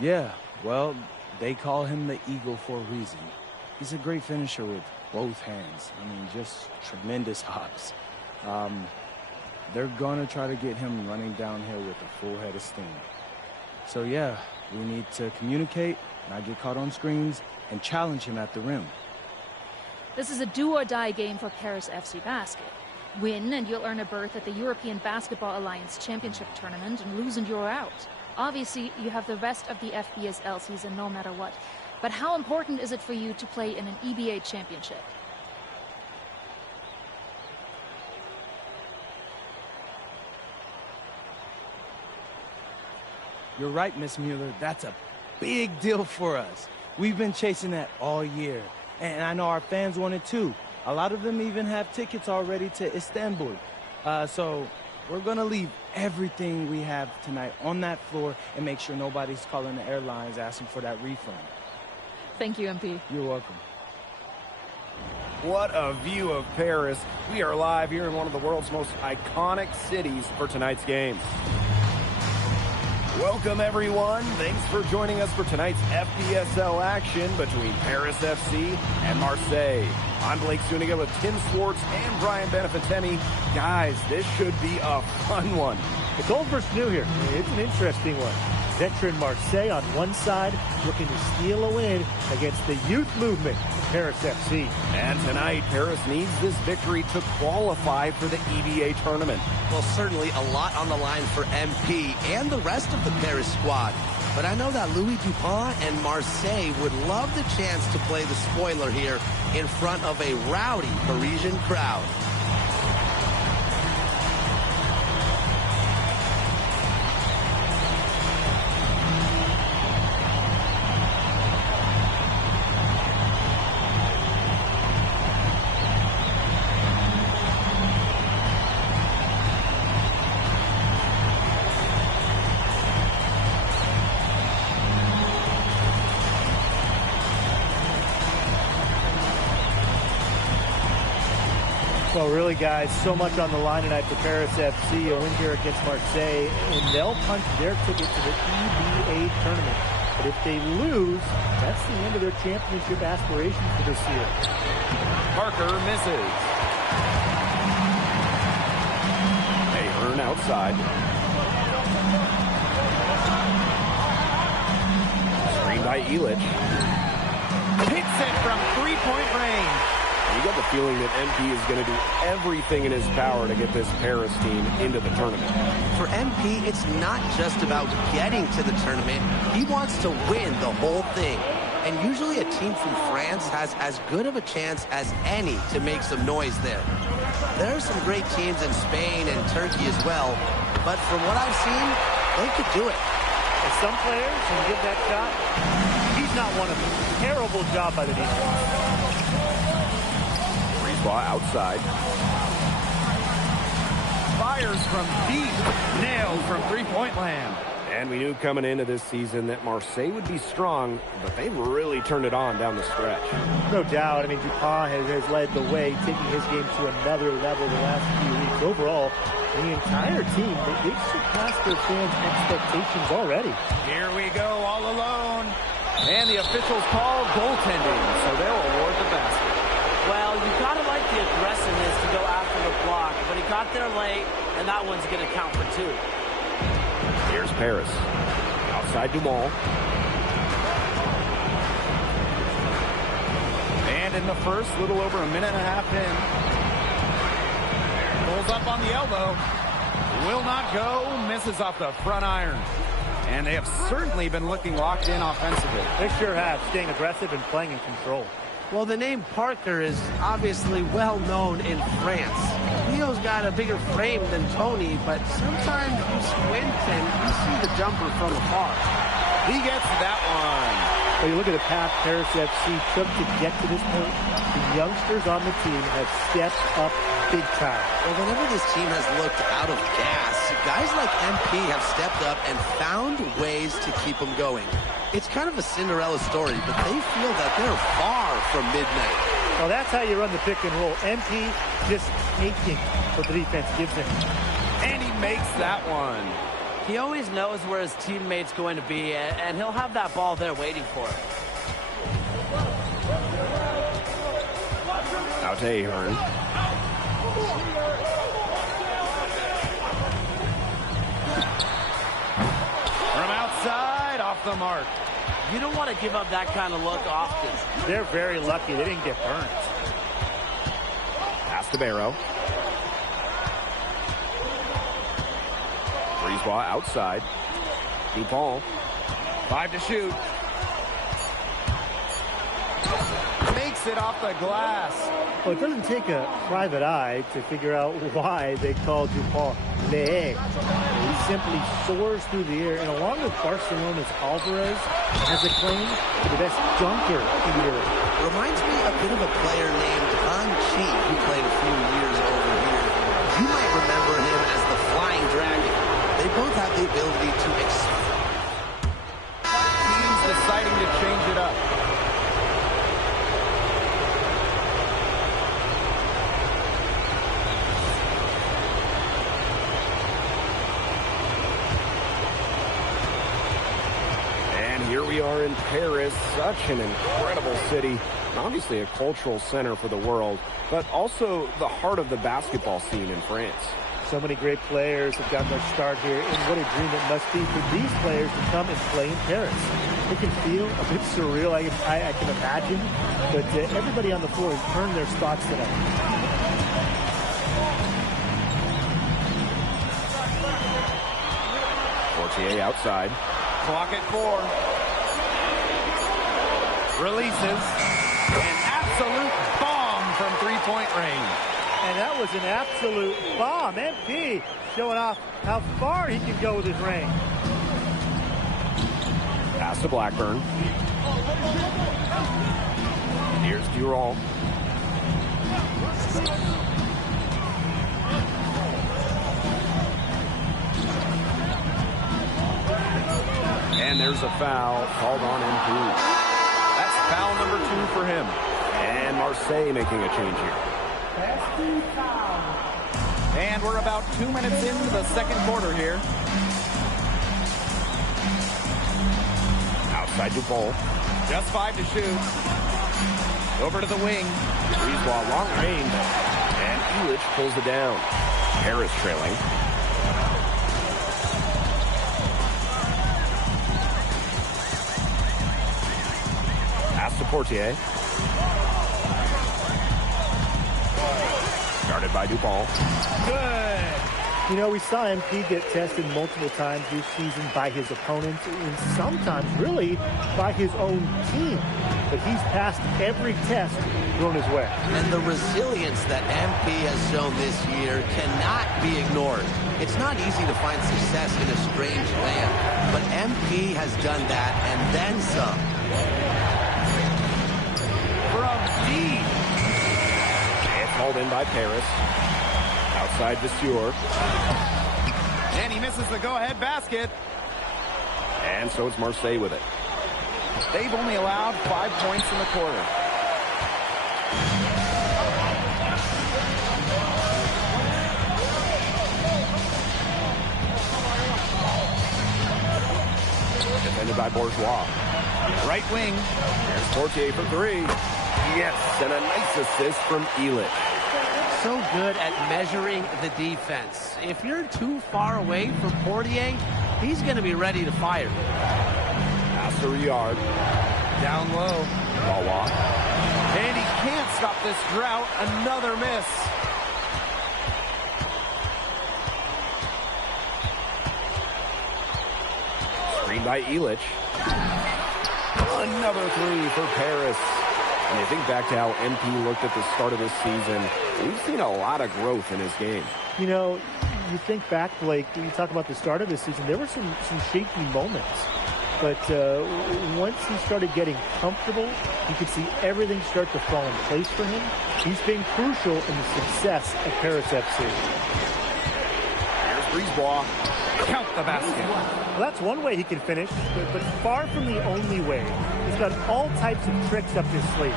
Yeah, well, they call him the Eagle for a reason. He's a great finisher with both hands. I mean, just tremendous hops. They're going to try to get him running downhill with a full head of steam. So, yeah, we need to communicate, not get caught on screens, and challenge him at the rim. This is a do-or-die game for Paris FC Basket. Win and you'll earn a berth at the European Basketball Alliance Championship Tournament, and lose and you're out. Obviously, you have the rest of the FBSL season no matter what. But how important is it for you to play in an EBA championship? You're right, Miss Mueller. That's a big deal for us. We've been chasing that all year. And I know our fans want it too. A lot of them even have tickets already to Istanbul. So we're going to leave everything we have tonight on that floor and make sure nobody's calling the airlines asking for that refund. Thank you, MP. You're welcome. What a view of Paris. We are live here in one of the world's most iconic cities for tonight's game. Welcome, everyone. Thanks for joining us for tonight's FPSL action between Paris FC and Marseille. I'm Blake Zuniga with Tim Swartz and Brian Benefitemi. Guys, this should be a fun one. It's old versus new here. It's an interesting one. Veteran Marseille on one side looking to steal a win against the youth movement of Paris FC. And tonight, Paris needs this victory to qualify for the EBA tournament. Well, certainly a lot on the line for MP and the rest of the Paris squad. But I know that Louis Dupont and Marseille would love the chance to play the spoiler here in front of a rowdy Parisian crowd. Well, really, guys, so much on the line tonight for Paris FC. A win here against Marseille, and they'll punch their ticket to the EBA tournament. But if they lose, that's the end of their championship aspirations for this year. Parker misses. Ahern outside. Screen by Illich. Hits it from three-point range. You get the feeling that MP is going to do everything in his power to get this Paris team into the tournament. For MP, it's not just about getting to the tournament. He wants to win the whole thing. And usually a team from France has as good of a chance as any to make some noise there. There are some great teams in Spain and Turkey as well, but from what I've seen, they could do it. And some players can give that shot. He's not one of them. Terrible job by the defense. Outside. Fires from deep. Nailed from three-point land. And we knew coming into this season that Marseille would be strong, but they've really turned it on down the stretch. No doubt. I mean, Dupont has led the way, taking his game to another level the last few weeks. Overall, the entire team, they've surpassed their fans' expectations already. Here we go, all alone. And the officials call goaltending, so they'll award the basket. Well, you got to like the aggressiveness to go after the block, but he got there late, and that one's going to count for two. Here's Paris. Outside Dumont. And in the first, little over a minute and a half in. Pulls up on the elbow. Will not go. Misses off the front iron. And they have certainly been looking locked in offensively. They sure have, staying aggressive and playing in control. Well, the name Parker is obviously well known in France. Leo's got a bigger frame than Tony, but sometimes you squint and you see the jumper from afar. He gets that one. Well, you look at the path Paris FC took to get to this point. The youngsters on the team have stepped up big time. Well, whenever this team has looked out of gas, guys like MP have stepped up and found ways to keep them going. It's kind of a Cinderella story, but they feel that they're far from midnight. Well, that's how you run the pick and roll. MP just taking what the defense gives him. And he makes that one. He always knows where his teammate's going to be, and he'll have that ball there waiting for him. Out to Ahern. From outside, off the mark. You don't want to give up that kind of look often. They're very lucky they didn't get burnt. Pass to Barrow. Brisebois outside. DuPont. 5 to shoot. Makes it off the glass. Well, it doesn't take a private eye to figure out why they call DuPont Le Egg. He simply soars through the air, and along with Barcelona's Alvarez, has a claim to the best dunker in Europe. Reminds me a bit of a player named Han Chi, who played a few years over here. You might remember him as the Flying Dragon. They both have the ability to Teams deciding to change it up. Here we are in Paris, such an incredible city, and obviously a cultural center for the world, but also the heart of the basketball scene in France. So many great players have gotten their start here, and what a dream it must be for these players to come and play in Paris. It can feel a bit surreal, I can imagine, but everybody on the floor has earned their spots tonight. Fortier outside. Clock at 4. Releases. An absolute bomb from three-point range. And that was an absolute bomb. MP showing off how far he can go with his range. Pass to Blackburn. Here's Durall. And there's a foul called on MP. That's foul number 2 for him. And Marseille making a change here. And we're about 2 minutes into the second quarter here. Outside DuPont. Just 5 to shoot. Over to the wing. Brisebois long range. And Illich pulls it down. Paris trailing. Pass to Portier. Guarded by DuPont. Good. You know, we saw MP get tested multiple times this season by his opponents and sometimes really by his own team. But he's passed every test thrown his way. And the resilience that MP has shown this year cannot be ignored. It's not easy to find success in a strange land, but MP has done that and then some. From deep. And called in by Paris. Outside Vasseur. And he misses the go-ahead basket. And so it's Marseille with it. They've only allowed 5 points in the quarter. Defended by Bourgeois. Right wing. Here's Portier for 3. Yes, and a nice assist from Illich. So good at measuring the defense. If you're too far away from Portier, he's going to be ready to fire. Pass to Riyard. Down low. Wawa. And he can't stop this drought. Another miss. Screen by Illich. Another 3 for Paris. And you think back to how MP looked at the start of this season, we've seen a lot of growth in his game. You know, you think back, Blake, when you talk about the start of this season, there were some shaky moments. But once he started getting comfortable, you could see everything start to fall in place for him. He's been crucial in the success of Paris FC. Here's Brisebois. Count the basket. Well, that's one way he can finish, but far from the only way. He's got all types of tricks up his sleeve.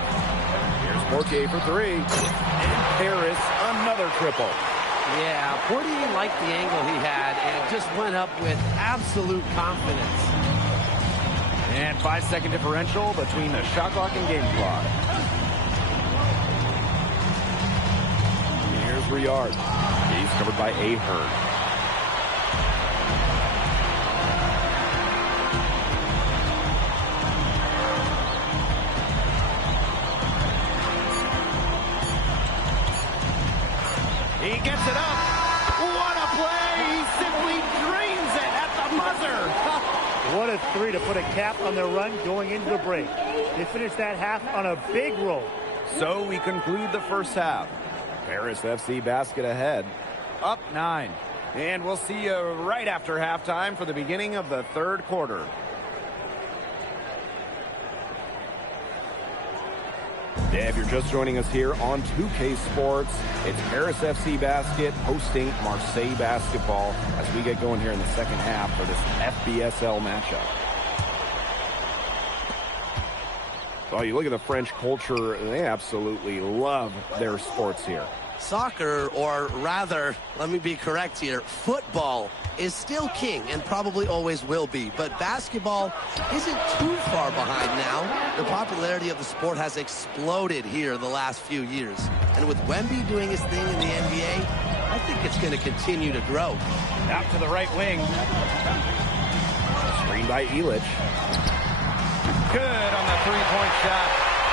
Here's Portier for 3. And Paris, another triple. Yeah, Portier liked the angle he had and just went up with absolute confidence. And 5-second differential between the shot clock and game clock. Here's Riard. He's covered by Ahern. He gets it up. What a play! He simply drains it at the buzzer. What a three to put a cap on their run going into the break. They finished that half on a big roll. So we conclude the first half. Paris FC basket ahead. Up 9. And we'll see you right after halftime for the beginning of the third quarter. Yeah, if you're just joining us here on 2K Sports, it's Paris FC Basket hosting Marseille Basketball as we get going here in the second half for this FBSL matchup. Well, you look at the French culture, they absolutely love their sports here. Soccer, or rather, let me be correct here, football is still king and probably always will be. But basketball isn't too far behind now. The popularity of the sport has exploded here the last few years. And with Wemby doing his thing in the NBA, I think it's going to continue to grow. Out to the right wing. Screened by Illich. Good on the three-point shot.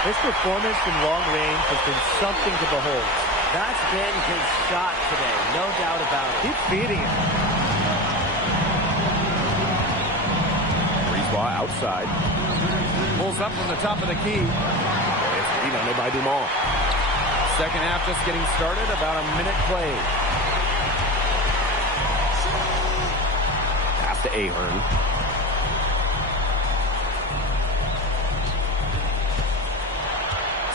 His performance from long range has been something to behold. That's been his shot today, no doubt about it. Keep feeding him. Brisebois outside. Pulls up from the top of the key. It's rebounded by Dumont. Second half just getting started, about a minute played. Pass to Ahern.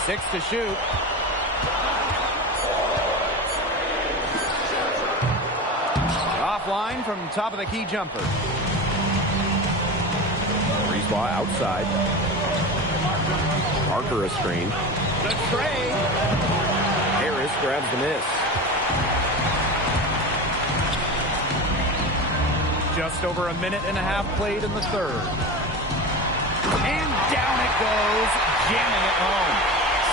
Six to shoot. Offline from top of the key jumper. Brisebois outside. Parker a screen. The tray. Harris grabs the miss. Just over a minute and a half played in the third. And down it goes, jamming it home.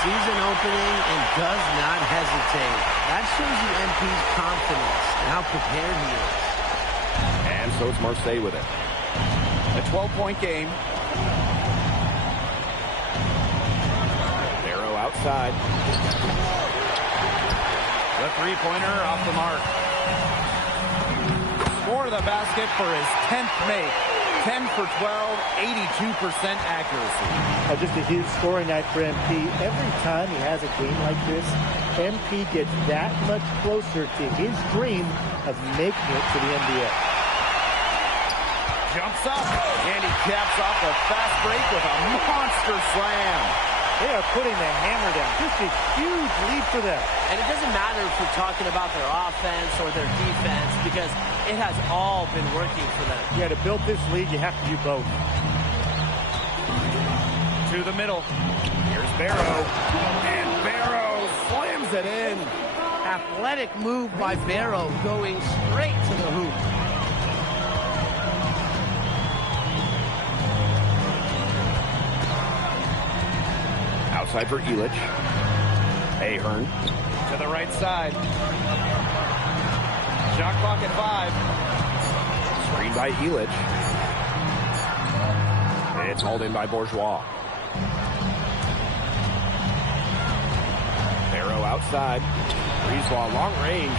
Season opening and does not hesitate. That shows you MP's confidence and how prepared he is. And so it's Marseille with it. A 12-point game. Barrow outside. The three-pointer off the mark. Score the basket for his 10th make. 10 for 12, 82% accuracy. Just a huge scoring night for MP. Every time he has a game like this, MP gets that much closer to his dream of making it to the NBA. Jumps up, and he caps off the fast break with a monster slam. They are putting the hammer down. Just a huge lead for them. And it doesn't matter if we're talking about their offense or their defense, because it has all been working for them. Yeah, to build this lead, you have to do both. To the middle. Here's Barrow. And Barrow slams it in. Athletic move by Barrow, going straight to the hoop. Outside for Illich. Ahern. To the right side. Shot clock at 5. Screened by Illich. It's hauled in by Bourgeois. Barrow outside. Brisebois long range.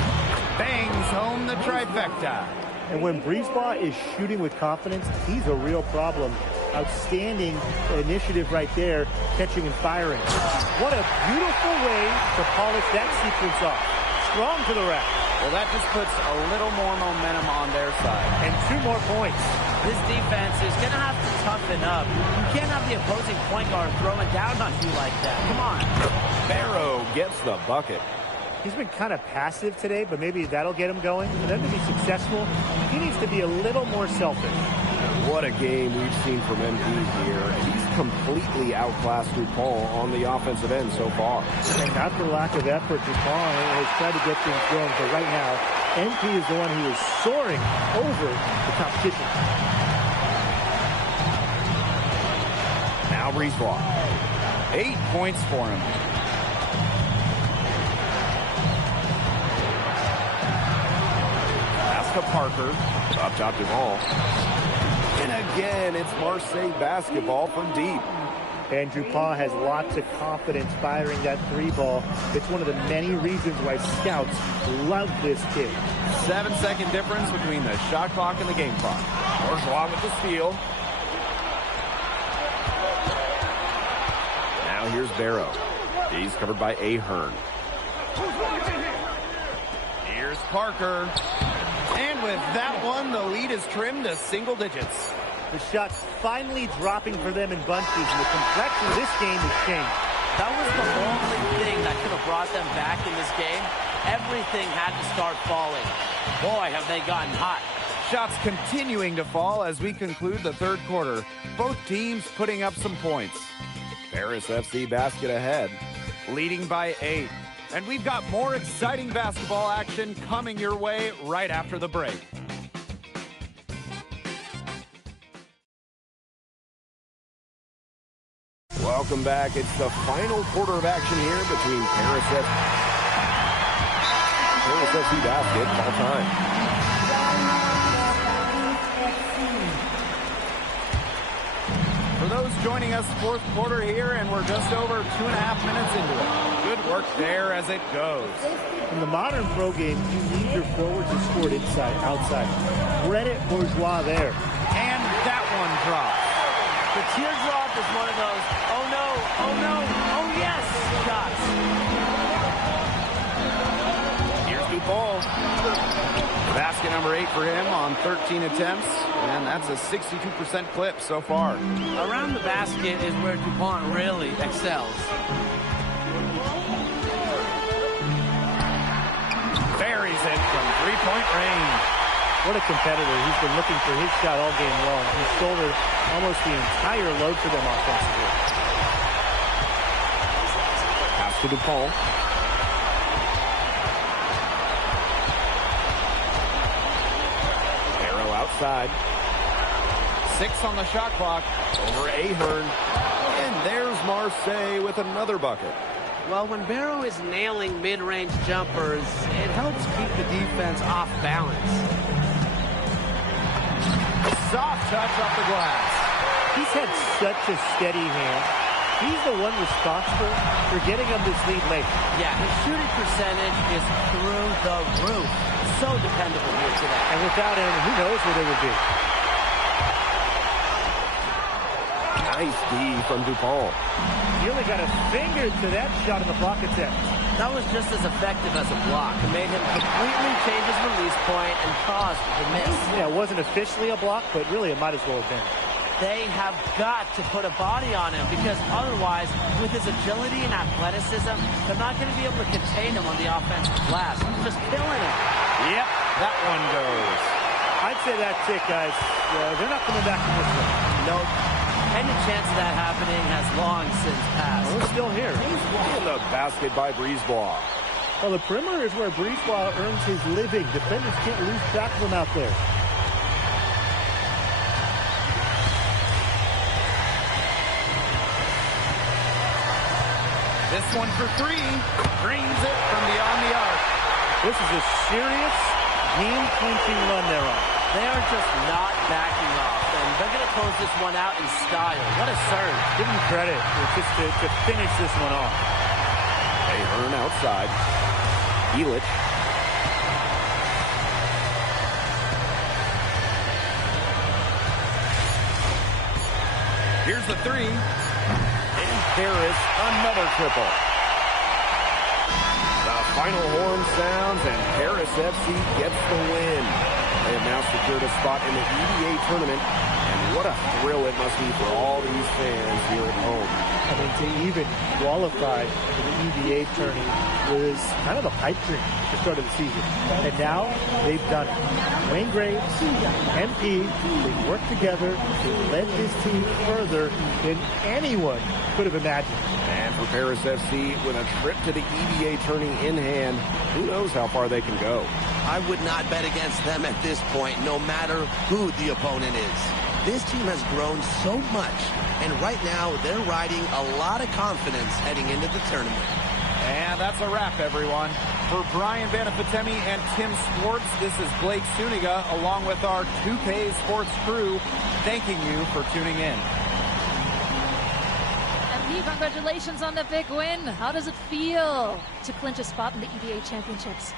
Bangs home the trifecta. And when Brisebois is shooting with confidence, he's a real problem. Outstanding initiative right there, catching and firing. What a beautiful way to polish that sequence off. Strong to the rack. Well, that just puts a little more momentum on their side. And 2 more points. This defense is going to have to toughen up. You can't have the opposing point guard throwing down on you like that. Come on. Barrow gets the bucket. He's been kind of passive today, but maybe that'll get him going. For them to be successful, he needs to be a little more selfish. What a game we've seen from MP here. He's completely outclassed DuPont on the offensive end so far. And not for lack of effort, DuPont has tried to get things going, but right now, NP is the one who is soaring over the competition. Now Brisebois. 8 points for him. Pass to Parker. Up top DuPont. And again, it's Marseille basketball from deep. And DuPont has lots of confidence firing that 3 ball. It's one of the many reasons why scouts love this kid. 7-second difference between the shot clock and the game clock. Bourgeois with the steal. Now here's Barrow. He's covered by Ahern. Here's Parker. And with that one, the lead is trimmed to single digits. The shot's finally dropping for them in bunches, and the complexion of this game has changed. That was the only thing that could have brought them back in this game. Everything had to start falling. Boy, have they gotten hot. Shots continuing to fall as we conclude the third quarter. Both teams putting up some points. Paris FC basket ahead. Leading by 8. And we've got more exciting basketball action coming your way right after the break. Welcome back. It's the final quarter of action here between Paris FC basket, all time. For those joining us, fourth quarter here, and we're just over 2.5 minutes into it. Good work there as it goes. In the modern pro game, you need your forwards to score inside, outside. Credit Bourgeois there. And that one drops. The teardrop is one of those, oh no, oh yes shots. Here's DuPont. Basket number 8 for him on 13 attempts, and that's a 62% clip so far. Around the basket is where DuPont really excels. Buries it from three-point range. What a competitor. He's been looking for his shot all game long. He shouldered almost the entire load for them offensively. Pass to DuPont. Barrow outside. 6 on the shot clock. Over Ahern. And there's Marseille with another bucket. Well, when Barrow is nailing mid-range jumpers, it helps keep the defense off balance. Soft touch off the glass. He's had such a steady hand. He's the one responsible for getting him this lead late. Yeah, his shooting percentage is through the roof. So dependable here today. And without him, who knows where they would be. Nice D from DuPont. He only got a finger to that shot in the block attempt. That was just as effective as a block. It made him completely change his release point and caused the miss. Yeah, it wasn't officially a block, but really it might as well have been. They have got to put a body on him because otherwise, with his agility and athleticism, they're not going to be able to contain him on the offensive glass. Just killing him. Yep, that one goes. I'd say that's it, guys. They're not coming back from this one. Nope. Any chance of that happening has long since passed. We're still here. And the basket by Brisebois. Well, the perimeter is where Brisebois earns his living. Defenders can't lose track of him out there. This one for 3. Drains it from beyond the arc. This is a serious game-clinching run they're on. They are just not backing off, and they're going to close this one out in style. What a serve. Give them credit just to finish this one off. Ahern outside. Elitch. Here's the 3. And Paris, another triple. The final horn sounds, and Paris FC gets the win. They have now secured a spot in the EDA tournament, and what a thrill it must be for all these fans here at home. I mean, to even qualify for the EVA tourney was kind of a pipe dream at the start of the season. And now they've done it. Wayne Graves, MP, they've worked together to lead this team further than anyone could have imagined. And for Paris FC, with a trip to the EVA tourney in hand, who knows how far they can go. I would not bet against them at this point, no matter who the opponent is. This team has grown so much, and right now they're riding a lot of confidence heading into the tournament. And that's a wrap, everyone. For Brian Benefitemi and Tim Swartz, this is Blake Suniga, along with our 2K Sports crew, thanking you for tuning in. MP, congratulations on the big win. How does it feel to clinch a spot in the EVA Championships?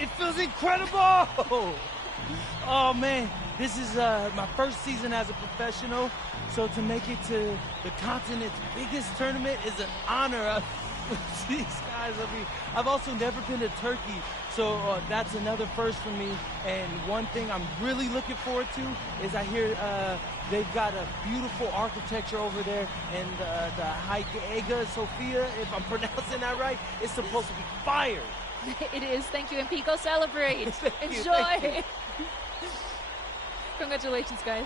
It feels incredible! Oh man, this is my first season as a professional, so to make it to the continent's biggest tournament is an honor. These guys, I mean, I've also never been to Turkey, so that's another first for me. And one thing I'm really looking forward to is I hear they've got a beautiful architecture over there, and the Hagia Sophia, if I'm pronouncing that right, is supposed to be fire. It is. Thank you, MP. Go celebrate. Enjoy. Thank you. Congratulations, guys.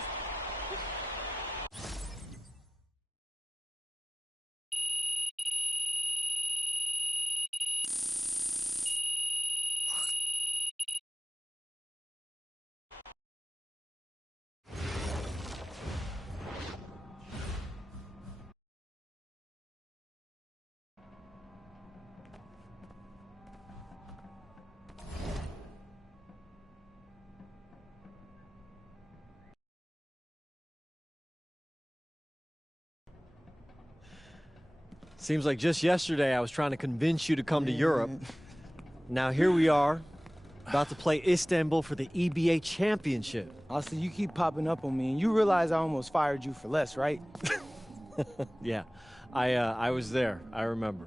Seems like just yesterday I was trying to convince you to come to Europe. Now here we are, about to play Istanbul for the EBA Championship. Austin, you keep popping up on me, and you realize I almost fired you for less, right? Yeah, I was there. I remember.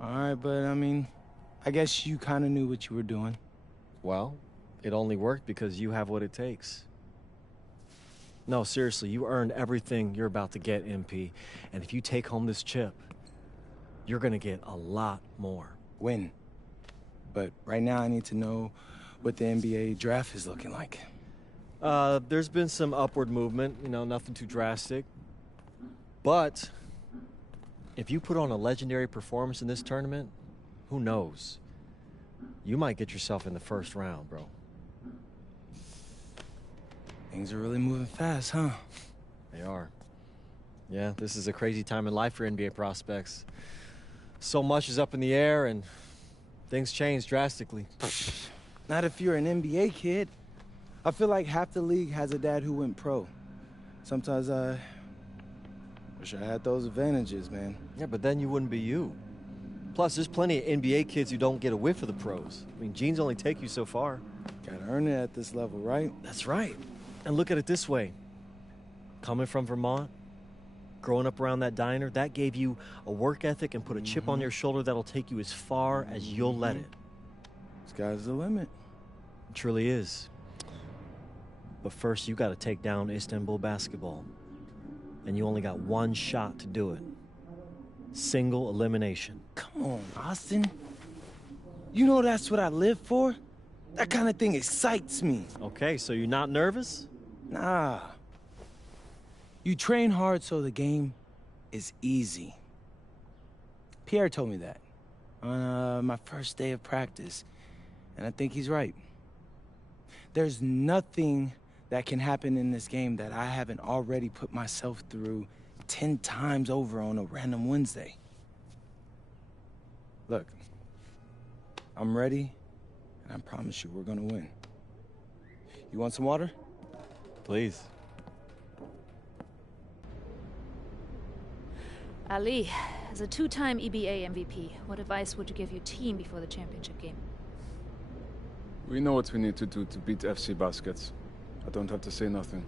All right, but I mean, I guess you kind of knew what you were doing. Well, it only worked because you have what it takes. No, seriously, you earned everything you're about to get, MP. And if you take home this chip, you're gonna get a lot more. Win. But right now I need to know what the NBA draft is looking like. There's been some upward movement, you know, nothing too drastic. But if you put on a legendary performance in this tournament, who knows? You might get yourself in the first round, bro. Things are really moving fast, huh? They are. Yeah, this is a crazy time in life for NBA prospects. So much is up in the air, and things change drastically. Not if you're an NBA kid. I feel like half the league has a dad who went pro. Sometimes I wish I had those advantages, man. Yeah, but then you wouldn't be you. Plus, there's plenty of NBA kids who don't get a whiff of the pros. I mean, genes only take you so far. Gotta earn it at this level, right? That's right. And look at it this way. Coming from Vermont, growing up around that diner, that gave you a work ethic and put a chip on your shoulder that'll take you as far as you'll let it. Sky's the limit. It truly is. But first, you got to take down Istanbul basketball. And you only got one shot to do it. Single elimination. Come on, Austin. You know that's what I live for? That kind of thing excites me. Okay, so you're not nervous? Nah. You train hard so the game is easy. Pierre told me that on my first day of practice, and I think he's right. There's nothing that can happen in this game that I haven't already put myself through 10 times over on a random Wednesday. Look, I'm ready, and I promise you we're gonna win. You want some water? Please. Ali, as a two-time EBA MVP, what advice would you give your team before the championship game? We know what we need to do to beat FC Baskets. I don't have to say nothing.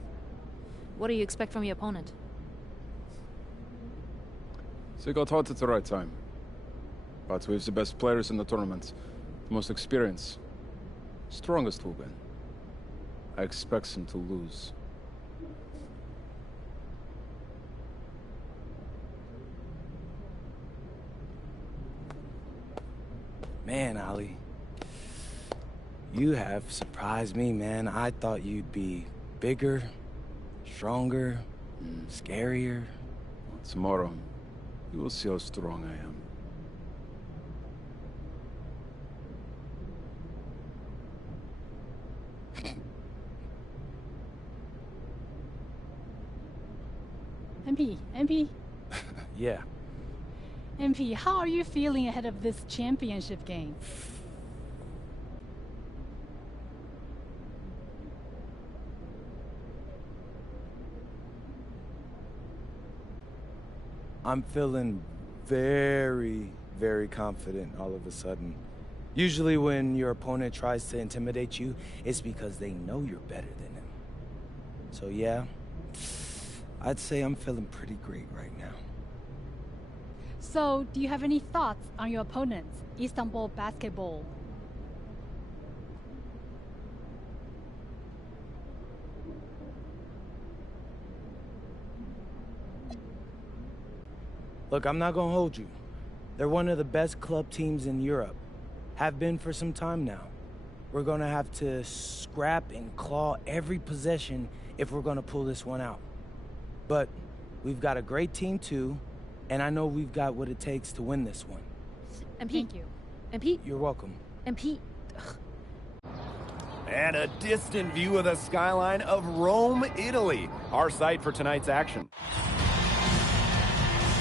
What do you expect from your opponent? So he got hot at the right time. But with the best players in the tournament, the most experienced, strongest will win. I expect him to lose. Man, Ali, you have surprised me, man. I thought you'd be bigger, stronger, scarier. Tomorrow, you will see how strong I am. MP, Yeah. MP, how are you feeling ahead of this championship game? I'm feeling very, very confident all of a sudden. Usually when your opponent tries to intimidate you, it's because they know you're better than them. So yeah, I'd say I'm feeling pretty great right now. So, do you have any thoughts on your opponents, Istanbul Basketball? Look, I'm not gonna hold you. They're one of the best club teams in Europe. Have been for some time now. We're gonna have to scrap and claw every possession if we're gonna pull this one out. But we've got a great team too, and I know we've got what it takes to win this one. And Pete. Thank you. And Pete. You're welcome. And Pete. And a distant view of the skyline of Rome, Italy, our site for tonight's action.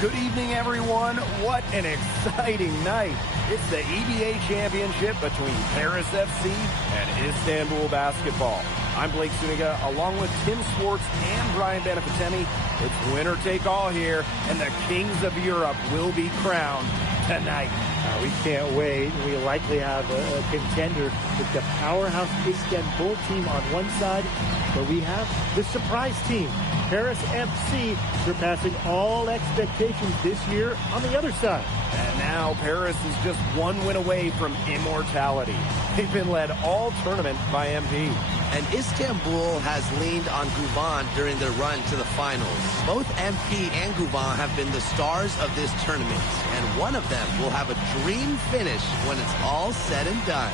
Good evening, everyone. What an exciting night. It's the EBA Championship between Paris FC and Istanbul Basketball. I'm Blake Suniga, along with Tim Swartz and Brian Benefitemi. It's winner take all here, and the kings of Europe will be crowned tonight. We can't wait. We likely have a contender with the powerhouse Istanbul team on one side, but we have the surprise team, Paris FC, surpassing all expectations this year on the other side. And now Paris is just one win away from immortality. They've been led all tournament by MP. And Istanbul has leaned on Guvan during their run to the finals. Both MP and Guvan have been the stars of this tournament, and one of them will have a dream finish when it's all said and done.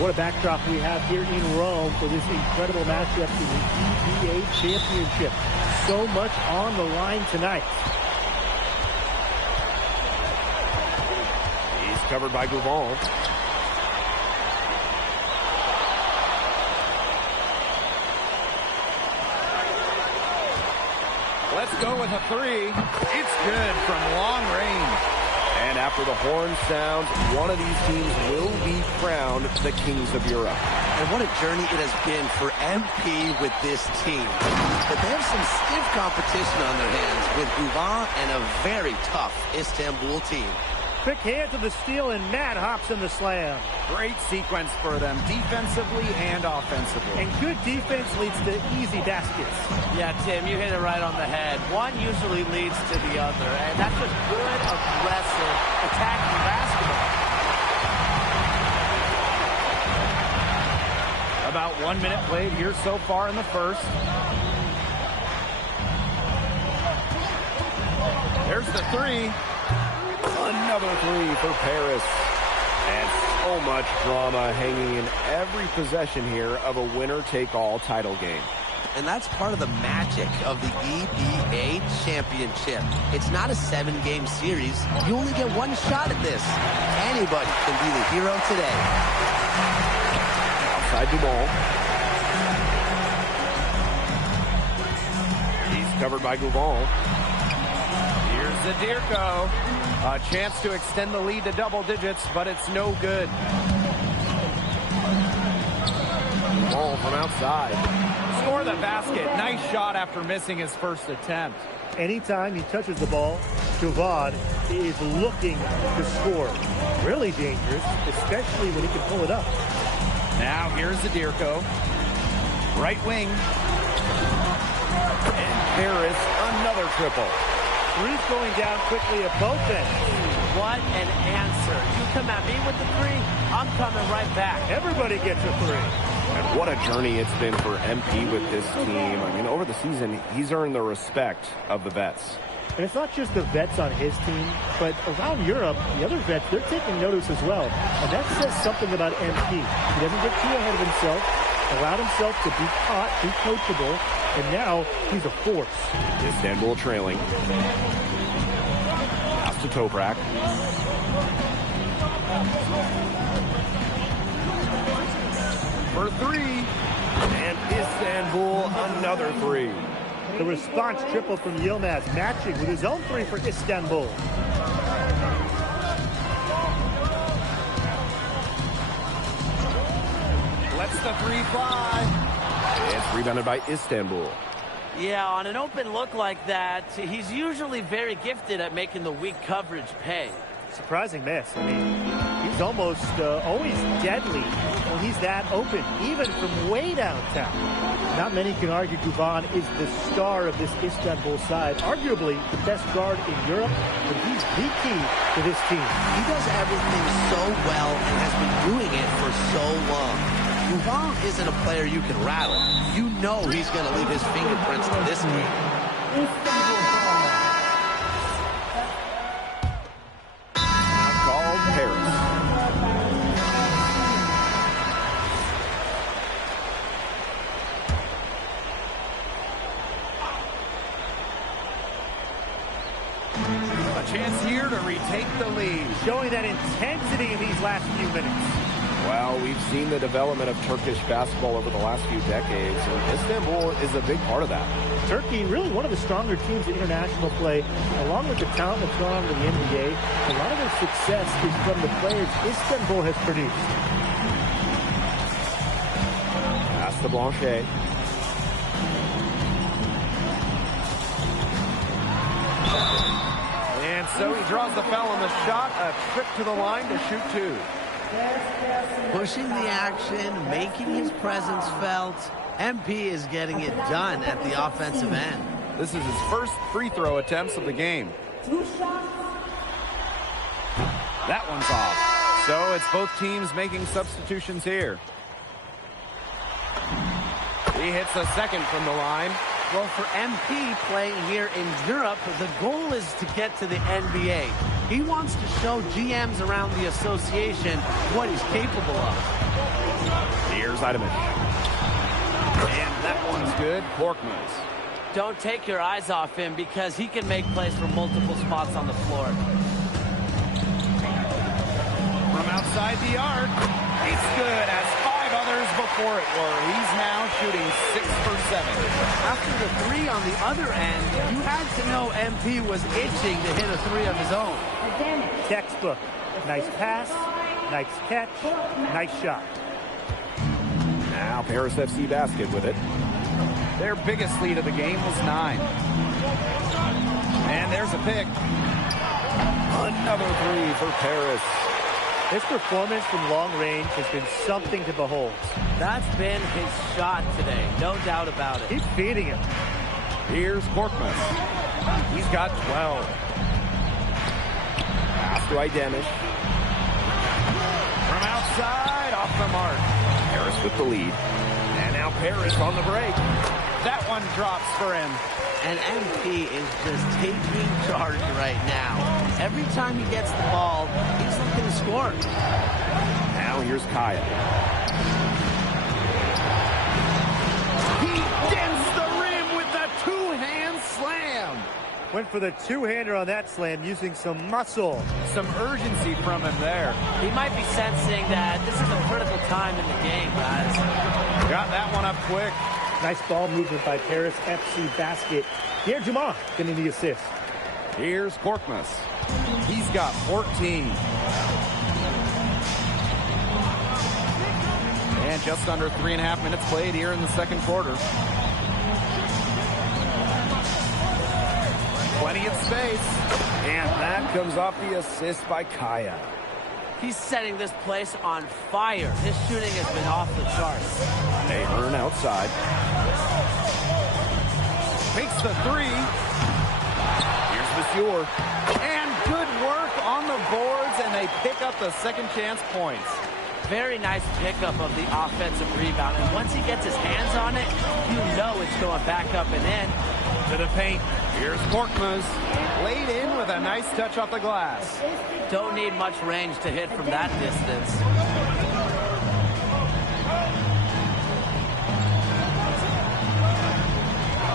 What a backdrop we have here in Rome for this incredible matchup in the EBA Championship. So much on the line tonight. He's covered by Guvan. Let's go with a three. It's good from long range. And after the horn sounds, one of these teams will be crowned the kings of Europe. And what a journey it has been for MP with this team. But they have some stiff competition on their hands with Guvan and a very tough Istanbul team. Quick hand to the steal, and Matt hops in the slam. Great sequence for them, defensively and offensively. And good defense leads to easy baskets. Yeah, Tim, you hit it right on the head. One usually leads to the other, and that's just good, aggressive, attacking basketball. About 1 minute played here so far in the first. There's the three. Another three for Paris. And so much drama hanging in every possession here of a winner-take-all title game. And that's part of the magic of the EBA Championship. It's not a 7-game series. You only get one shot at this. Anybody can be the hero today. Outside Duval. He's covered by Guval. Here's Zadirko, a chance to extend the lead to double digits, but it's no good. Ball from outside. Score the basket. Nice shot after missing his first attempt. Anytime he touches the ball, Javad is looking to score. Really dangerous, especially when he can pull it up. Now here's Zadirko. Right wing. And Harris, another triple. Three's going down quickly at both ends. What an answer. You come at me with the three, I'm coming right back. Everybody gets a three. And what a journey it's been for MP with this team. I mean, over the season, he's earned the respect of the vets. And it's not just the vets on his team, but around Europe, the other vets, they're taking notice as well. And that says something about MP. He doesn't get too ahead of himself, allowed himself to be caught, be coachable, and now he's a force. Istanbul trailing. Pass to Toprak. For three. And Istanbul, another three. The response triple from Yilmaz, matching with his own three for Istanbul. Lets the three fly. It's rebounded by Istanbul. Yeah, on an open look like that, he's usually very gifted at making the weak coverage pay. Surprising miss. I mean, he's almost always deadly when he's that open, even from way downtown. Not many can argue Guban is the star of this Istanbul side, arguably the best guard in Europe, but he's the key to this team. He does everything so well and has been doing it for so long. Guban isn't a player you can rattle. You know he's going to leave his fingerprints in this game. Called Paris. A chance here to retake the lead. Showing that intensity in these last few minutes. Well, we've seen the development of Turkish basketball over the last few decades, and Istanbul is a big part of that. Turkey, really one of the stronger teams in international play, along with the talent that's gone on to the NBA. A lot of their success is from the players Istanbul has produced. Pass to Blanchet. And so he draws the foul on the shot. A trip to the line to shoot two. Pushing the action, making his presence felt. MP is getting it done at the offensive end. This is his first free throw attempts of the game. That one's off. So it's both teams making substitutions here. He hits a second from the line. Well, for MP playing here in Europe, the goal is to get to the NBA. He wants to show GMs around the association what he's capable of. Here's Idemish. And that one's good. Korkmaz. Don't take your eyes off him because he can make plays from multiple spots on the floor. From outside the arc, it's good as 5 others before it were. He's now shooting 6 for 7. After the three on the other end, you had to know MP was itching to hit a three of his own. Textbook. Nice pass, nice catch, nice shot. Now Paris FC basket with it. Their biggest lead of the game was 9. And there's a pick. Another three for Paris. His performance from long range has been something to behold. That's been his shot today, no doubt about it. He's feeding him. Here's Korkmaz. He's got 12. Pass to Idemish. From outside, off the mark. Paris with the lead. And now Paris on the break. That one drops for him. And MP is just taking charge right now. Every time he gets the ball, he's looking to score. Now here's Kaya. He dents the rim with a two-hand slam. Went for the two-hander on that slam using some muscle. Some urgency from him there. He might be sensing that this is a critical time in the game, guys. Got that one up quick. Nice ball movement by Paris FC basket. Pierre Dumont getting the assist. Here's Korkmaz. He's got 14. And just under 3.5 minutes played here in the second quarter. Plenty of space. And that comes off the assist by Kaya. He's setting this place on fire. His shooting has been off the charts. Ahern outside. Takes the three. Here's Monsieur. And good work on the boards, and they pick up the second chance points. Very nice pickup of the offensive rebound. And once he gets his hands on it, you know it's going back up and in. To the paint. Here's Korkmaz. Laid in with a nice touch off the glass. Don't need much range to hit from that distance.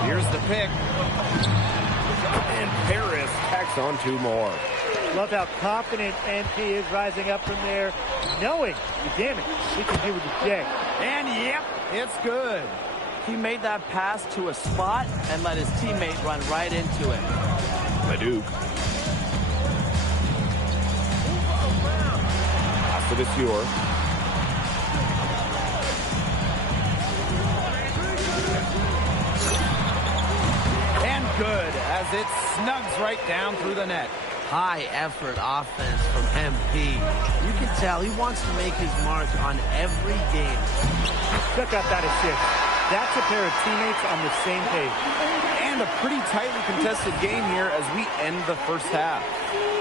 Here's the pick. And Paris tacks on 2 more. Love how confident MP is rising up from there, knowing the damage he can do with the J. And yep, it's good. He made that pass to a spot and let his teammate run right into it. Leduc. Pass to Monsieur. And good, as it snugs right down through the net. High effort offense from MP. You can tell he wants to make his mark on every game. Check out that assist. That's a pair of teammates on the same page. And a pretty tightly contested game here as we end the first half.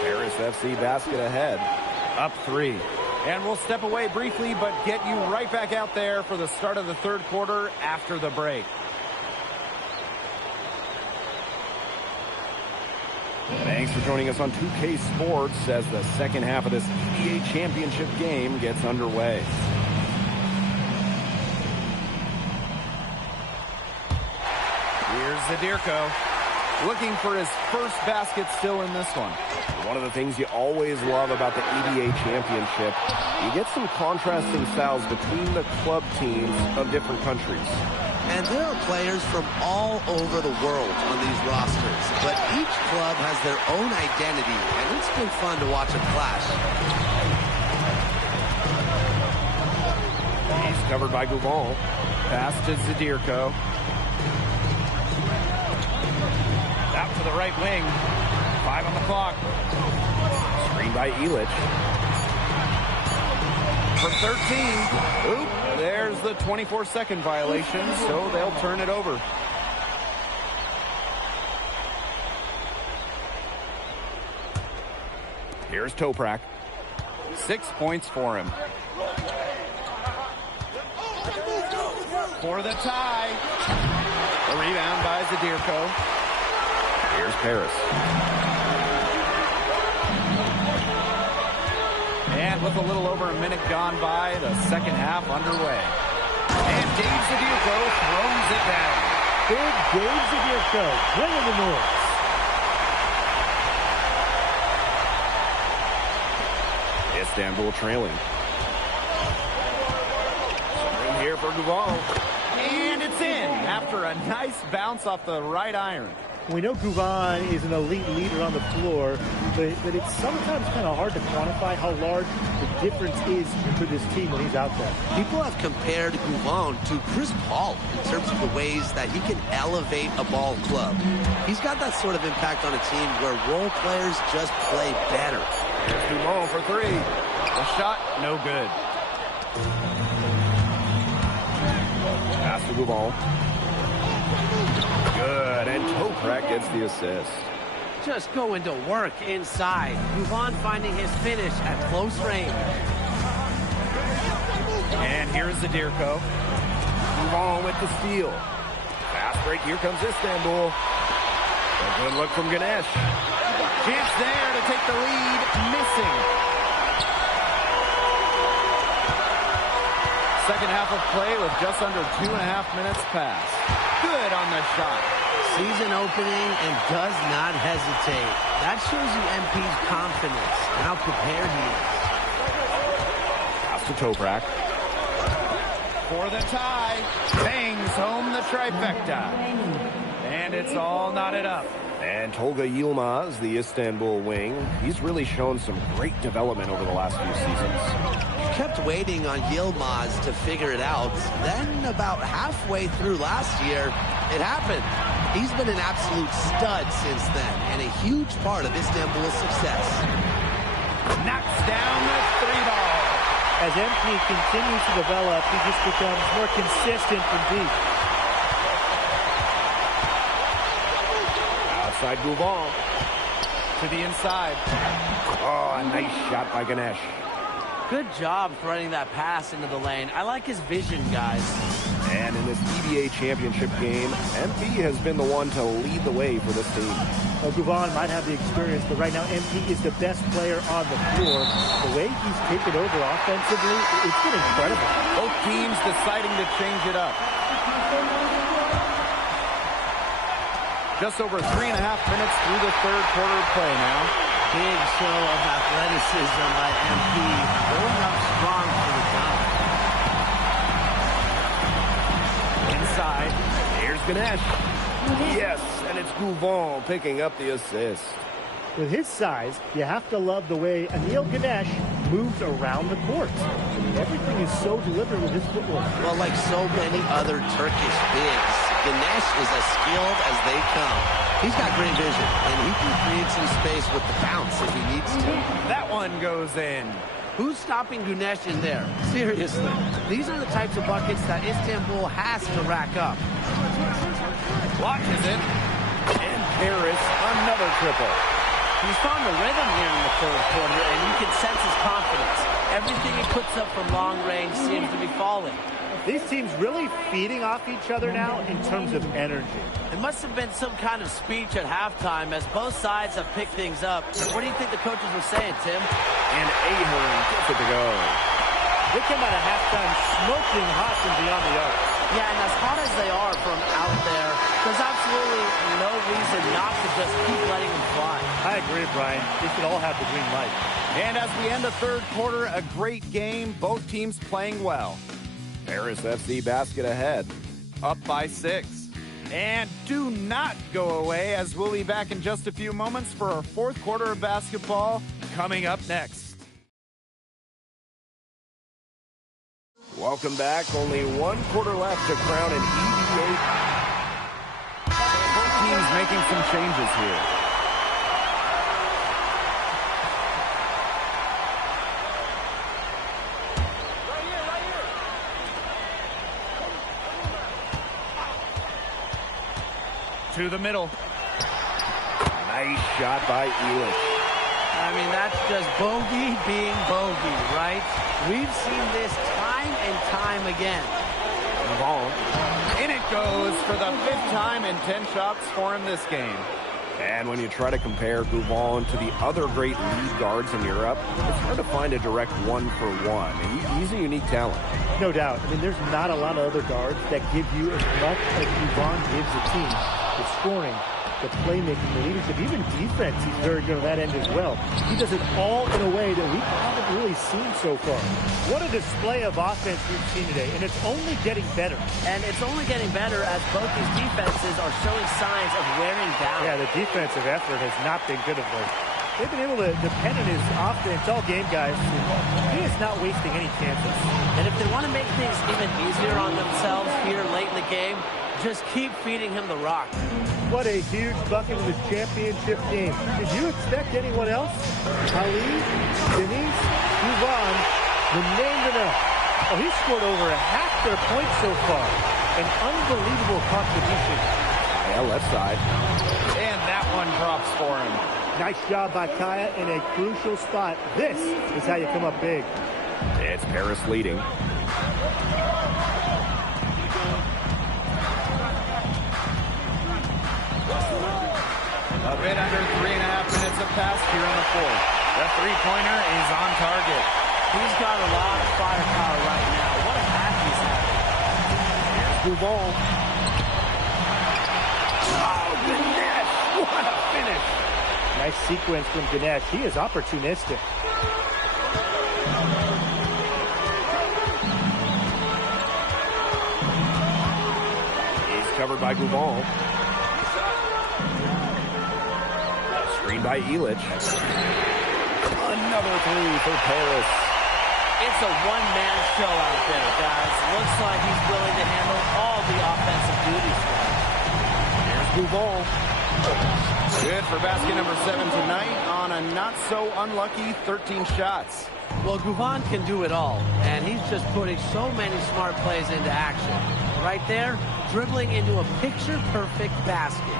Paris FC basket ahead. Up 3. And we'll step away briefly, but get you right back out there for the start of the third quarter after the break. Thanks for joining us on 2K Sports as the second half of this EBA championship game gets underway. Here's Zadirko, looking for his first basket still in this one. One of the things you always love about the EBA championship, you get some contrasting styles between the club teams of different countries. And there are players from all over the world on these rosters, but each club has their own identity, and it's been fun to watch them clash. He's covered by Gouval. Pass to Zadirko. Out to the right wing. 5 on the clock. Screen by Illich. For 13. Oop, there's the 24-second violation, so they'll turn it over. Here's Toprak. 6 points for him. For the tie. A rebound by Zadirko. Here's Paris. And with a little over a minute gone by, the second half underway. And Dave Zadirko throws it down. Big Dave Zadirko, bringing the noise. Istanbul trailing. Some room here for Gouval. And it's in after a nice bounce off the right iron. We know Gouval is an elite leader on the floor, but it's sometimes kind of hard to quantify how large the difference is for this team when he's out there. People have compared Gouval to Chris Paul in terms of the ways that he can elevate a ball club. He's got that sort of impact on a team where role players just play better. Here's Gouval for 3. The shot, no good. Pass to Gouval. Good, and Toprak gets the assist. Just going to work inside. Gouval finding his finish at close range. And here's Zadirko. Gouval with the steal. Fast break, here comes Istanbul. A good look from Ganesh. Chance there to take the lead, missing. Second half of play with just under 2.5 minutes passed. Good on the shot. Season opening and does not hesitate. That shows you MP's confidence and how prepared he is. Pass to Toprak. For the tie. Bangs home the trifecta. And it's all knotted up. And Tolga Yilmaz, the Istanbul wing, he's really shown some great development over the last few seasons. You kept waiting on Yilmaz to figure it out. Then about halfway through last year, it happened. He's been an absolute stud since then, and a huge part of Istanbul's success. Knocks down the 3-ball. As MP continues to develop, he just becomes more consistent from deep. Outside Gouvan. To the inside. Oh, a nice shot by Ganesh. Good job threading that pass into the lane. I like his vision, guys. And in this EBA championship game, MP has been the one to lead the way for this team. Well, Gouvan might have the experience, but right now MP is the best player on the floor. The way he's taken over offensively, it's been incredible. Both teams deciding to change it up. Just over 3.5 minutes through the third quarter of play now. Big show of athleticism by MP. Going up strong for the top. Inside. Here's Ganesh. Yes, and it's Gouvan picking up the assist. With his size, you have to love the way Anil Ganesh moves around the court. Everything is so deliberate with his footwork. Well, like so many other Turkish bigs, Ganesh is as skilled as they come. He's got great vision, and he can create some space with the bounce if he needs to. That one goes in. Who's stopping Ganesh in there? Seriously. These are the types of buckets that Istanbul has to rack up. Watches it. And Paris, another triple. He's found a rhythm here in the third quarter, and you can sense his confidence. Everything he puts up from long range seems to be falling. These teams really feeding off each other now in terms of energy. It must have been some kind of speech at halftime as both sides have picked things up. What do you think the coaches were saying, Tim? And Ahern gets it to go. They came out of halftime smoking hot from beyond the arc. Yeah, and as hot as they are from out there, there's absolutely no reason not to just keep letting them fly. I agree, Brian. They should all have the green light. And as we end the third quarter, a great game. Both teams playing well. Paris FC basket ahead. Up by 6. And do not go away, as we'll be back in just a few moments for our fourth quarter of basketball coming up next. Welcome back. Only 1 quarter left to crown an EBA. Both teams making some changes here. To the middle. Nice shot by Elich. I mean, that's just bogey being bogey, right? We've seen this time and time again. In it goes for the 5th time and 10 shots for him this game. And when you try to compare Gouvan to the other great lead guards in Europe, it's hard to find a direct one-for-one. He's a unique talent. No doubt. I mean, there's not a lot of other guards that give you as much as Gouvan gives the team. The scoring, the playmaking, the leadership, even defense, he's very good on that end as well. He does it all in a way that we haven't really seen so far. What a display of offense we've seen today, and it's only getting better. And it's only getting better as both these defenses are showing signs of wearing down. Yeah, the defensive effort has not been good of late. They've been able to depend on his offense all game, guys. He is not wasting any chances. And if they want to make things even easier on themselves here late in the game, just keep feeding him the rock. What a huge bucket in this championship game. Did you expect anyone else? Ali, Denise, Gouvan, the named enough. Oh, he scored over a half their points so far. An unbelievable contribution. Yeah, left side. And that one drops for him. Nice job by Kaya in a crucial spot. This is how you come up big. It's Paris leading. A bit under 3.5 minutes have passed here in the fourth. The three-pointer is on target. He's got a lot of firepower right now. What a hack he's having. Here's Gouvan. Oh, Ganesh! What a finish! Nice sequence from Ganesh. He is opportunistic. He's covered by Gouvan. Screen by Illich. Another three for Paris. It's a one-man show out there, guys. Looks like he's willing to handle all the offensive duties for him. Here's Bouval. Good for basket number 7 tonight on a not-so-unlucky 13 shots. Well, Gouvan can do it all, and he's just putting so many smart plays into action. Right there, dribbling into a picture-perfect basket.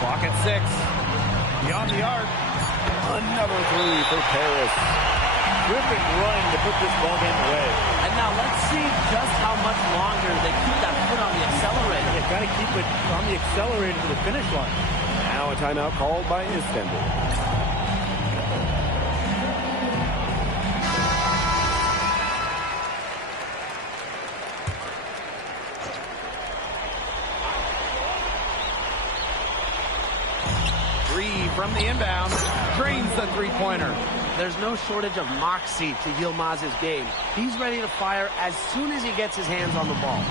Clock at 6. Beyond the arc. Another three for Paris. Terrific run to put this ball game away. And now let's see just how much longer they keep that foot on the accelerator. They've got to keep it on the accelerator to the finish line. Now a timeout called by Istanbul. From the inbound, drains the three-pointer. There's no shortage of moxie to Yilmaz's game. He's ready to fire as soon as he gets his hands on the ball.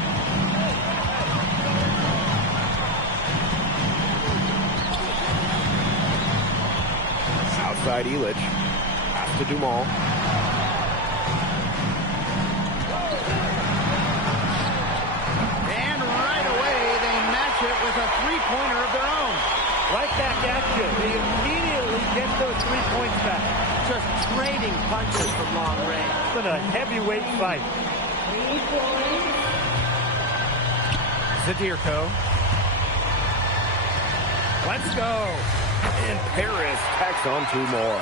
Outside Illich. Pass to Dumal. And right away, they match it with a three-pointer of their own. Right back at you. They immediately get those 3 points back. Just trading punches from long range. It's been a heavyweight fight. Zadirko. Let's go. And Paris tacks on 2 more.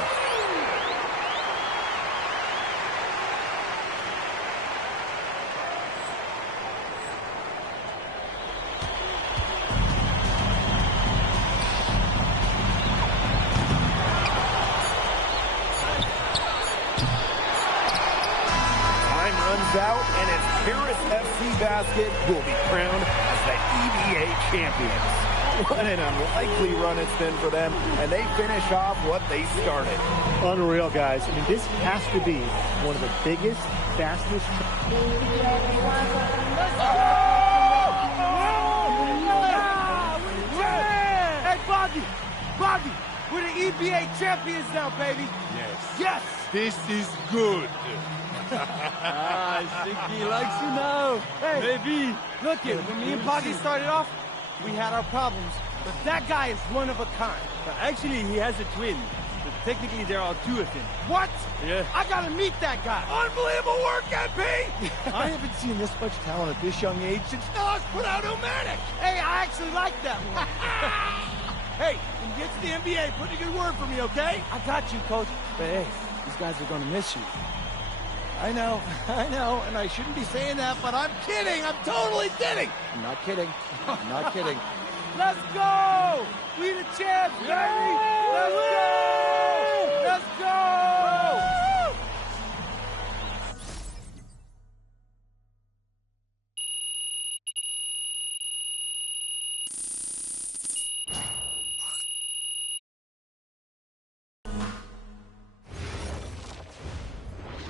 Out, and it's Paris FC Basket who will be crowned as the EVA champions. What an unlikely run it's been for them, and they finish off what they started. Unreal, guys. I mean, this has to be one of the biggest, fastest. Hey, Boggy, we're the EVA champions now, baby. Yes. This is good. I think he likes you now. Hey, baby. Look it, when me and Boggy started off, we had our problems. But that guy is one of a kind. Actually, he has a twin. But technically, there are 2 of him. What? Yeah. I gotta meet that guy. Unbelievable work, MP! I haven't seen this much talent at this young age since Nas put out Omatic. Hey, I actually like that one. Hey, when you get to the NBA, put in a good word for me, okay? I got you, Coach. But hey, these guys are gonna miss you. I know, and I shouldn't be saying that, but I'm kidding. I'm totally kidding. I'm not kidding. I'm not kidding. Let's go! We the champs, baby! Let's go! Let's go!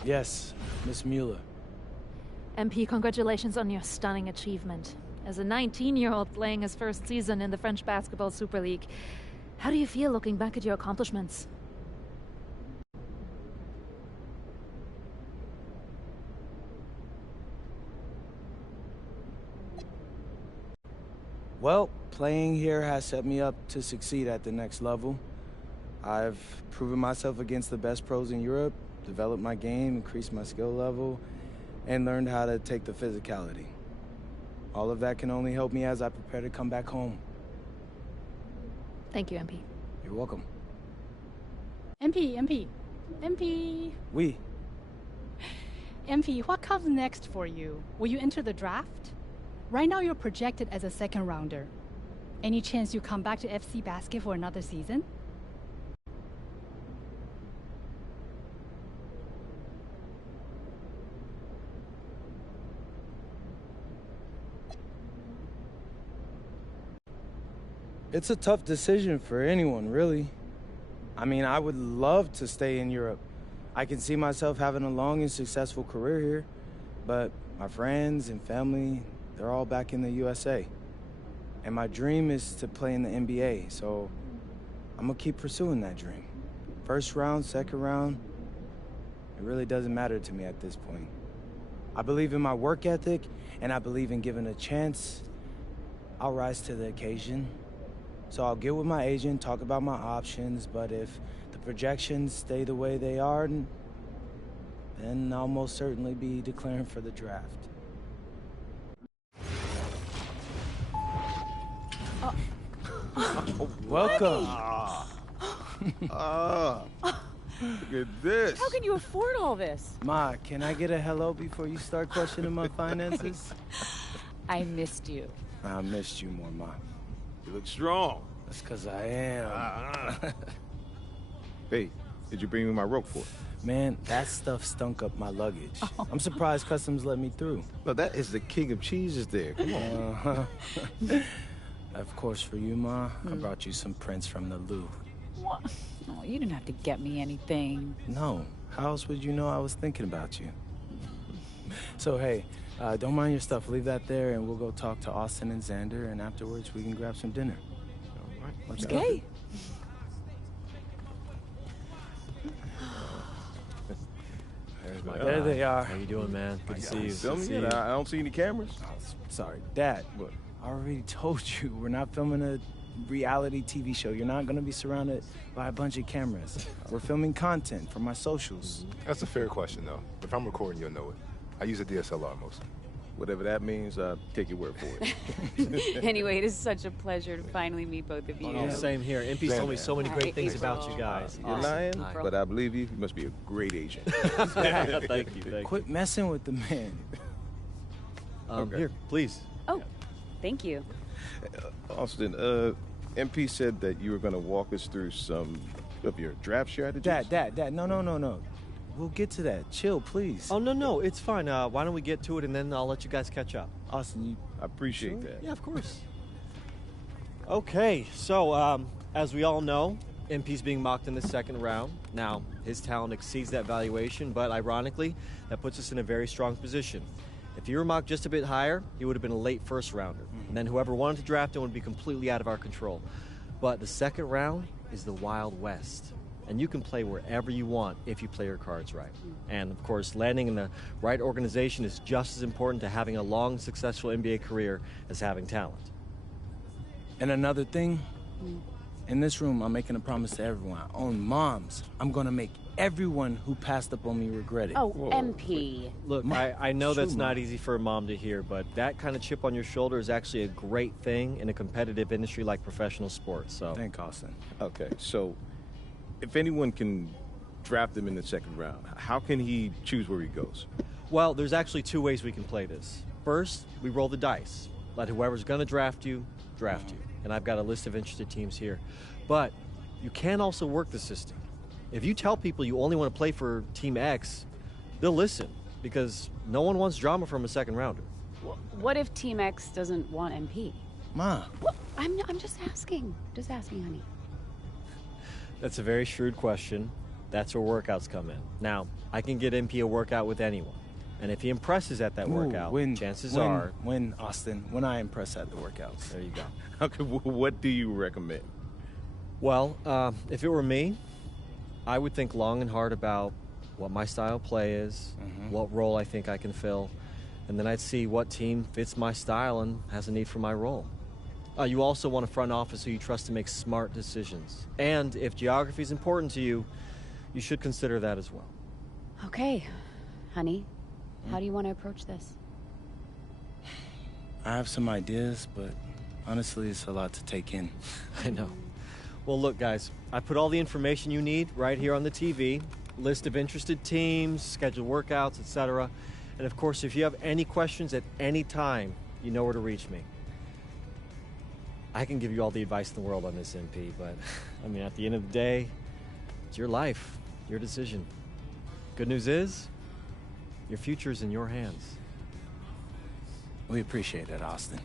Yes, Miss Mueller. MP, congratulations on your stunning achievement. As a 19-year-old playing his first season in the French Basketball Super League, how do you feel looking back at your accomplishments? Well, playing here has set me up to succeed at the next level. I've proven myself against the best pros in Europe, developed my game, increased my skill level, and learned how to take the physicality. All of that can only help me as I prepare to come back home. Thank you, MP. You're welcome. MP. Oui. MP, what comes next for you? Will you enter the draft? Right now you're projected as a second rounder. Any chance you come back to FC Basket for another season? It's a tough decision for anyone, really. I mean, I would love to stay in Europe. I can see myself having a long and successful career here, but my friends and family, they're all back in the USA. And my dream is to play in the NBA, so I'm gonna keep pursuing that dream. First round, second round, it really doesn't matter to me at this point. I believe in my work ethic, and I believe in giving a chance. I'll rise to the occasion. So I'll get with my agent, talk about my options, but if the projections stay the way they are, then I'll most certainly be declaring for the draft. Welcome. Look at this. How can you afford all this? Ma, can I get a hello before you start questioning my finances? I missed you. I missed you more, Ma. You look strong. That's because I am. Hey, did you bring me my rope for it? Man, that stuff stunk up my luggage. I'm surprised customs let me through. No, that is the king of cheeses there. Come on. Of course, for you, Ma, I brought you some prints from the Louvre. What? Oh, you didn't have to get me anything. No. How else would you know I was thinking about you? So, hey, don't mind your stuff. Leave that there, and we'll go talk to Austin and Xander, and afterwards we can grab some dinner. All right. Let's Okay. There they are. How you doing, man? Good to see you. Film me? I don't see any cameras. Oh, sorry, Dad. What? I already told you, we're not filming a reality TV show. You're not going to be surrounded by a bunch of cameras. We're filming content for my socials. That's a fair question, though. If I'm recording, you'll know it. I use a DSLR mostly. Whatever that means, take your word for it. Anyway, it is such a pleasure to finally meet both of you. Oh, same here. MP's told me so many great things about you guys. You're lying, but I believe you. You must be a great agent. Thank you. Quit messing with the man. Here, please. Oh, thank you. Austin, MP said that you were going to walk us through some of your draft strategies. Dad, no. We'll get to that. Chill, please. Oh, no, it's fine. Why don't we get to it, and then I'll let you guys catch up. Austin, I appreciate that. Yeah, of course. Okay, so as we all know, MP's being mocked in the second round. Now, his talent exceeds that valuation, but ironically, that puts us in a very strong position. If he were mocked just a bit higher, he would have been a late first rounder. And then whoever wanted to draft him would be completely out of our control. But the second round is the Wild West. And you can play wherever you want if you play your cards right. And of course, landing in the right organization is just as important to having a long, successful NBA career as having talent. And another thing, in this room, I'm making a promise to everyone. On moms, I'm gonna make everyone who passed up on me regret it. Oh, MP. Look, I know that's not easy for a mom to hear, but that kind of chip on your shoulder is actually a great thing in a competitive industry like professional sports. So, thank Austin. Okay, so if anyone can draft him in the second round, how can he choose where he goes? Well, there's actually two ways we can play this. First, we roll the dice. Let whoever's going to draft you. And I've got a list of interested teams here. But you can also work the system. If you tell people you only want to play for Team X, they'll listen because no one wants drama from a second rounder. What if Team X doesn't want MP? Ma. Well, I'm just asking. Just asking, honey. That's a very shrewd question. That's where workouts come in. Now, I can get MP a workout with anyone. And if he impresses at that workout, chances are... Austin, when I impress at the workouts. There you go. Okay, what do you recommend? Well, if it were me, I would think long and hard about what my style of play is, what role I think I can fill, and then I'd see what team fits my style and has a need for my role. You also want a front office who you trust to make smart decisions. And if geography is important to you, you should consider that as well. Okay, honey, how do you want to approach this? I have some ideas, but honestly, it's a lot to take in. I know. Well, look, guys, I put all the information you need right here on the TV. List of interested teams, scheduled workouts, etc. And of course, if you have any questions at any time, you know where to reach me. I can give you all the advice in the world on this, MP, but I mean, at the end of the day, it's your life, your decision. Good news is, your future's in your hands. We appreciate it, Austin.